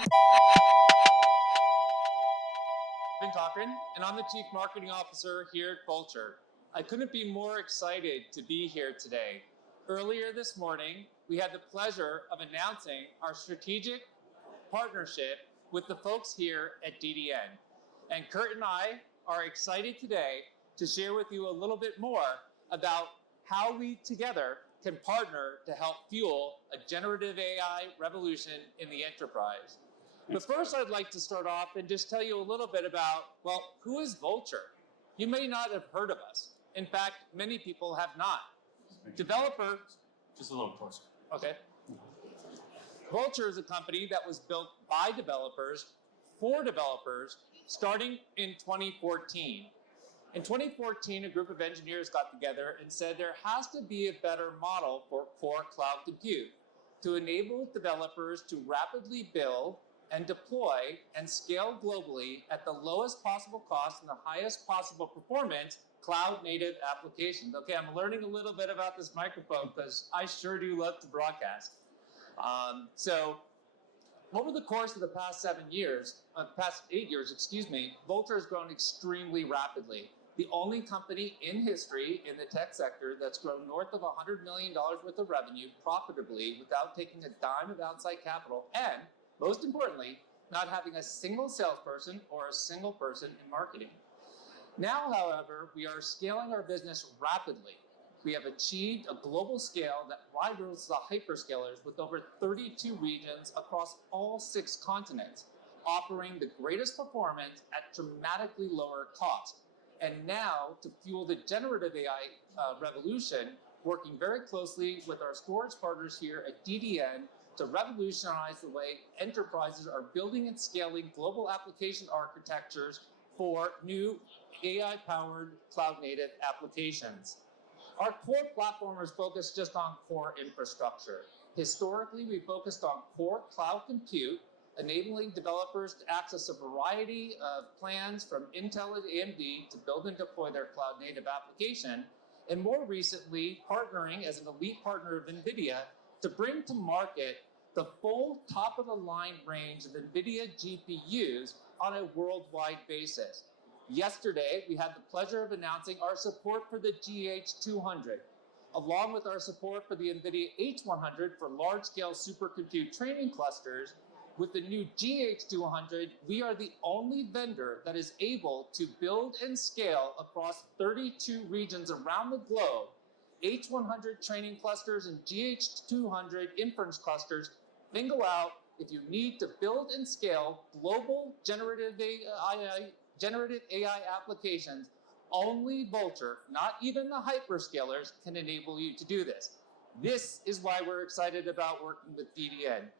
I'm Cochrane, and I'm the Chief Marketing Officer here at Vultr. I couldn't be more excited to be here today. Earlier this morning, we had the pleasure of announcing our strategic partnership with the folks here at DDN. And Kurt and I are excited today to share with you a little bit more about how we together can partner to help fuel a generative AI revolution in the enterprise. But first, I'd like to start off and just tell you a little bit about, well, who is Vultr? You may not have heard of us. In fact, many people have not. Developer, just a little closer. Okay. Vultr is a company that was built by developers for developers starting in 2014. In 2014, a group of engineers got together and said there has to be a better model for core cloud compute to enable developers to rapidly build and deploy and scale globally at the lowest possible cost and the highest possible performance cloud-native applications. Okay, I'm learning a little bit about this microphone because I sure do love to broadcast. So over the course of the past 8 years, Vultr has grown extremely rapidly. The only company in history in the tech sector that's grown north of $100 million worth of revenue profitably without taking a dime of outside capital, and most importantly, not having a single salesperson or a single person in marketing. Now, however, we are scaling our business rapidly. We have achieved a global scale that rivals the hyperscalers with over 32 regions across all 6 continents, offering the greatest performance at dramatically lower cost. And now, to fuel the generative AI revolution, working very closely with our storage partners here at DDN to revolutionize the way enterprises are building and scaling global application architectures for new AI-powered cloud-native applications. Our core platform is focused just on core infrastructure. Historically, we focused on core cloud compute, enabling developers to access a variety of plans from Intel and AMD to build and deploy their cloud-native application, and more recently, partnering as an elite partner of NVIDIA to bring to market the full top-of-the-line range of NVIDIA GPUs on a worldwide basis. Yesterday, we had the pleasure of announcing our support for the GH200, along with our support for the NVIDIA H100 for large-scale supercompute training clusters. With the new GH200, we are the only vendor that is able to build and scale across 32 regions around the globe H100 training clusters and GH200 inference clusters. Bingo out, if you need to build and scale global generative AI applications, only Vultr, not even the hyperscalers, can enable you to do this. This is why we're excited about working with DDN.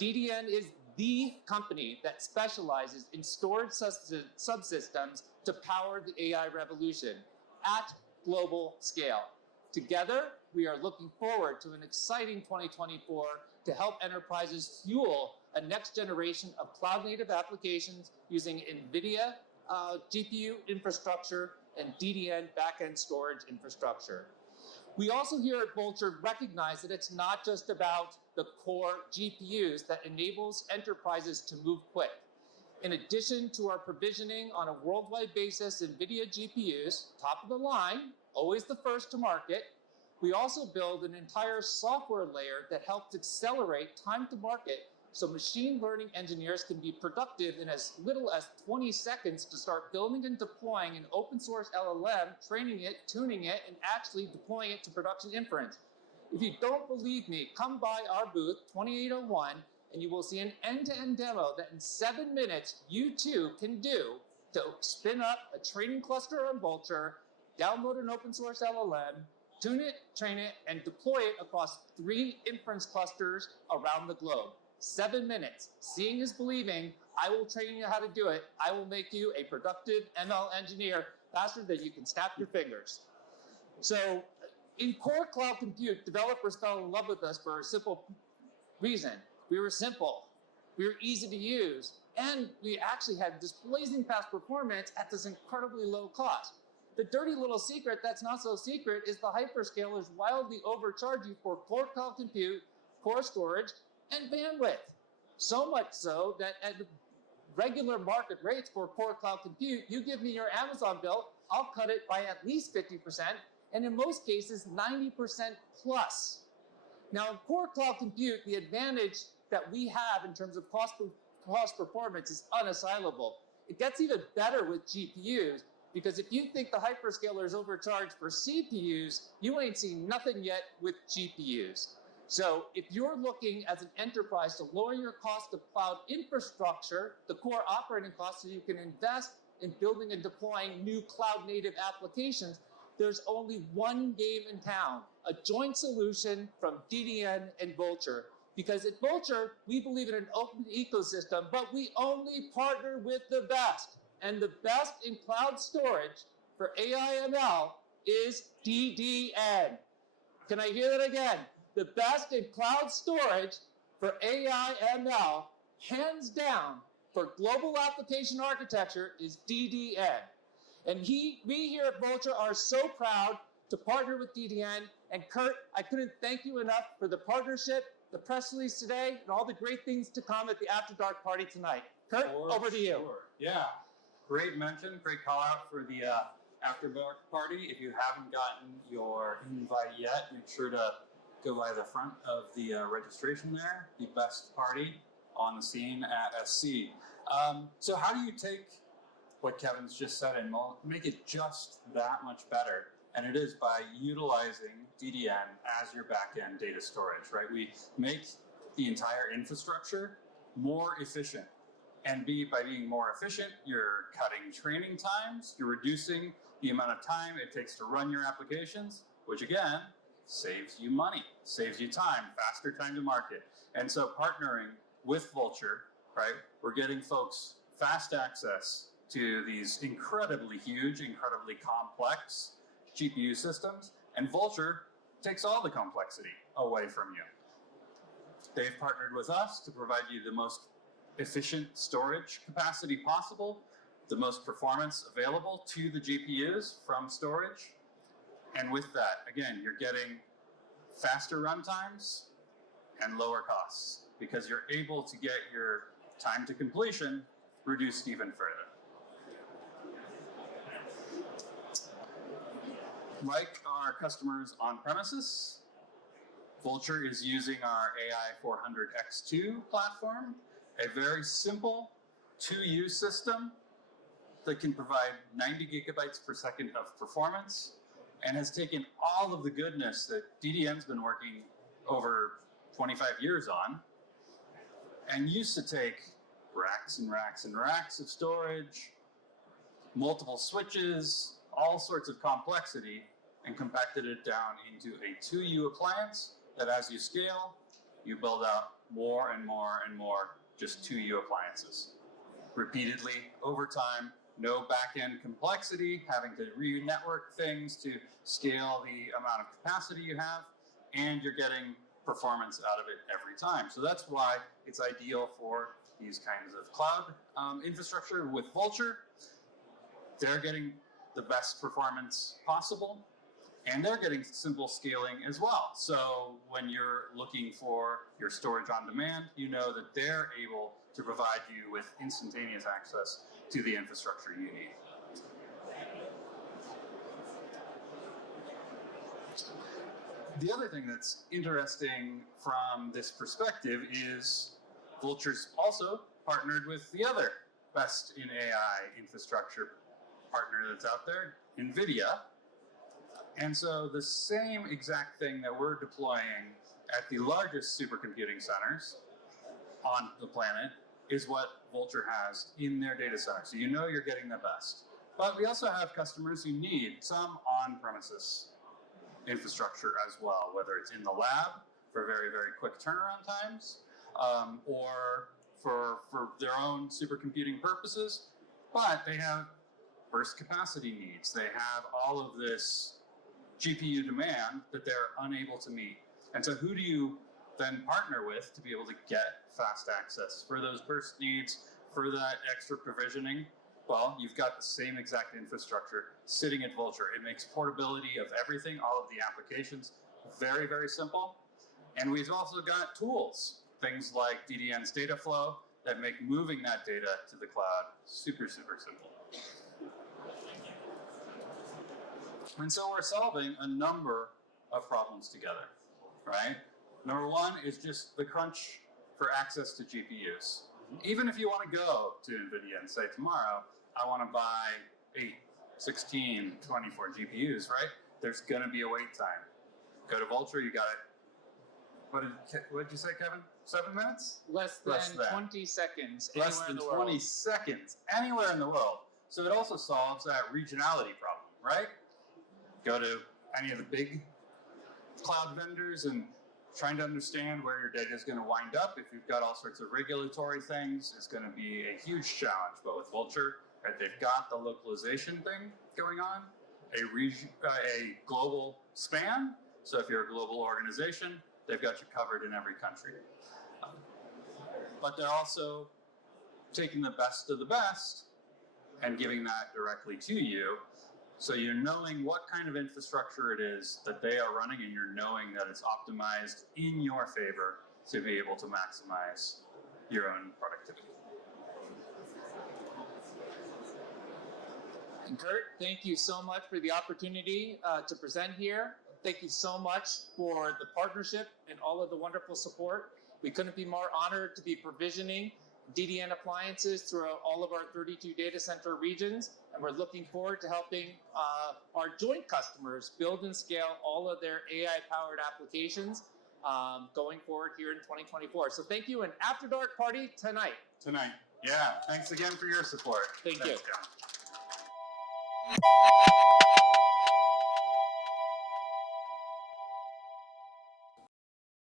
DDN is the company that specializes in storage subsystems to power the AI revolution at global scale. Together, we are looking forward to an exciting 2024 to help enterprises fuel a next generation of cloud-native applications using NVIDIA GPU infrastructure and DDN backend storage infrastructure. We also here at Vultr recognize that it's not just about the core GPUs that enables enterprises to move quick. In addition to our provisioning on a worldwide basis NVIDIA GPUs, top of the line, always the first to market, we also build an entire software layer that helps accelerate time to market so machine learning engineers can be productive in as little as 20 seconds to start building and deploying an open source LLM, training it, tuning it, and actually deploying it to production inference. If you don't believe me, come by our booth, 2801, and you will see an end-to-end demo that in 7 minutes you too can do to spin up a training cluster on Vultr, download an open source LLM, tune it, train it, and deploy it across 3 inference clusters around the globe. 7 minutes. Seeing is believing. I will train you how to do it. I will make you a productive ML engineer faster than you can snap your fingers. So in core cloud compute, developers fell in love with us for a simple reason. We were simple. We were easy to use. And we actually had this blazing fast performance at this incredibly low cost. The dirty little secret that's not so secret is the hyperscalers wildly overcharge you for core cloud compute, core storage, and bandwidth. So much so that at regular market rates for core cloud compute, you give me your Amazon bill, I'll cut it by at least 50%, and in most cases, 90% plus. Now, in core cloud compute, the advantage that we have in terms of cost performance is unassailable. It gets even better with GPUs, because if you think the hyperscalers overcharge for CPUs, you ain't seen nothing yet with GPUs. So if you're looking as an enterprise to lower your cost of cloud infrastructure, the core operating costs, so you can invest in building and deploying new cloud native applications, there's only one game in town, a joint solution from DDN and Vultr. Because at Vultr, we believe in an open ecosystem, but we only partner with the best. And the best in cloud storage for AI ML is DDN. Can I hear that again? The best in cloud storage for AI ML, hands down, for global application architecture is DDN. And we here at Vultr are so proud to partner with DDN. And Kurt, I couldn't thank you enough for the partnership, the press release today, and all the great things to come at the After Dark party tonight. Kurt, over to you. Yeah, great mention, great call out for the After Dark party. If you haven't gotten your invite yet, make sure to go by the front of the registration there. The best party on the scene at SC. So how do you take what Kevin's just said and make it just that much better? And it is by utilizing DDN as your backend data storage, right? We make the entire infrastructure more efficient. And by being more efficient, you're cutting training times, you're reducing the amount of time it takes to run your applications, which again, saves you money, saves you time, faster time to market. And so partnering with Vultr, right, we're getting folks fast access to these incredibly huge, incredibly complex GPU systems, and Vultr takes all the complexity away from you. They've partnered with us to provide you the most efficient storage capacity possible, the most performance available to the GPUs from storage. And with that, again, you're getting faster runtimes and lower costs because you're able to get your time to completion reduced even further. Like our customers on premises, Vultr is using our AI 400X2 platform, a very simple 2U system that can provide 90 gigabytes per second of performance and has taken all of the goodness that DDN's been working over 25 years on and used to take racks and racks and racks of storage, multiple switches, all sorts of complexity, and compacted it down into a 2U appliance that as you scale, you build out more and more and more just 2U appliances. Repeatedly, over time, no back-end complexity, having to re-network things to scale the amount of capacity you have, and you're getting performance out of it every time. So that's why it's ideal for these kinds of cloud infrastructure with Vultr. They're getting the best performance possible, and they're getting simple scaling as well. So when you're looking for your storage on demand, you know that they're able to provide you with instantaneous access to the infrastructure you need. The other thing that's interesting from this perspective is Vultr's also partnered with the other best in AI infrastructure partner that's out there, NVIDIA. And so the same exact thing that we're deploying at the largest supercomputing centers on the planet is what Vultr has in their data center. So you know you're getting the best. But we also have customers who need some on-premises infrastructure as well, whether it's in the lab for very, very quick turnaround times, or for their own supercomputing purposes. But they have burst capacity needs. They have all of this GPU demand that they're unable to meet. And so who do you then partner with to be able to get fast access for those burst needs, for that extra provisioning? Well, you've got the same exact infrastructure sitting at Vultr. It makes portability of everything, all of the applications, very, very simple. And we've also got tools things like DDN's data flow that make moving that data to the cloud super, super simple. And so we're solving a number of problems together, right? Number one is just the crunch for access to GPUs. Even if you want to go to NVIDIA and say tomorrow, I want to buy 8, 16, 24 GPUs, right? There's going to be a wait time. Go to Vultr, you got it. What did you say, Kevin? 7 minutes? Less than 20 seconds. Less than 20 seconds anywhere in the world. So it also solves that regionality problem, right? Go to any of the big cloud vendors and trying to understand where your data is going to wind up. If you've got all sorts of regulatory things, it's going to be a huge challenge. But with Vultr, right, they've got the localization thing going on, a global span. So if you're a global organization, they've got you covered in every country. But they're also taking the best of the best and giving that directly to you. So you're knowing what kind of infrastructure it is that they are running, and you're knowing that it's optimized in your favor to be able to maximize your own productivity. And Kurt, thank you so much for the opportunity to present here. Thank you so much for the partnership and all of the wonderful support. We couldn't be more honored to be provisioning DDN appliances throughout all of our 32 data center regions, and we're looking forward to helping our joint customers build and scale all of their AI-powered applications going forward here in 2024. So thank you, and After Dark party tonight. Tonight, yeah. Thanks again for your support. Thanks, you.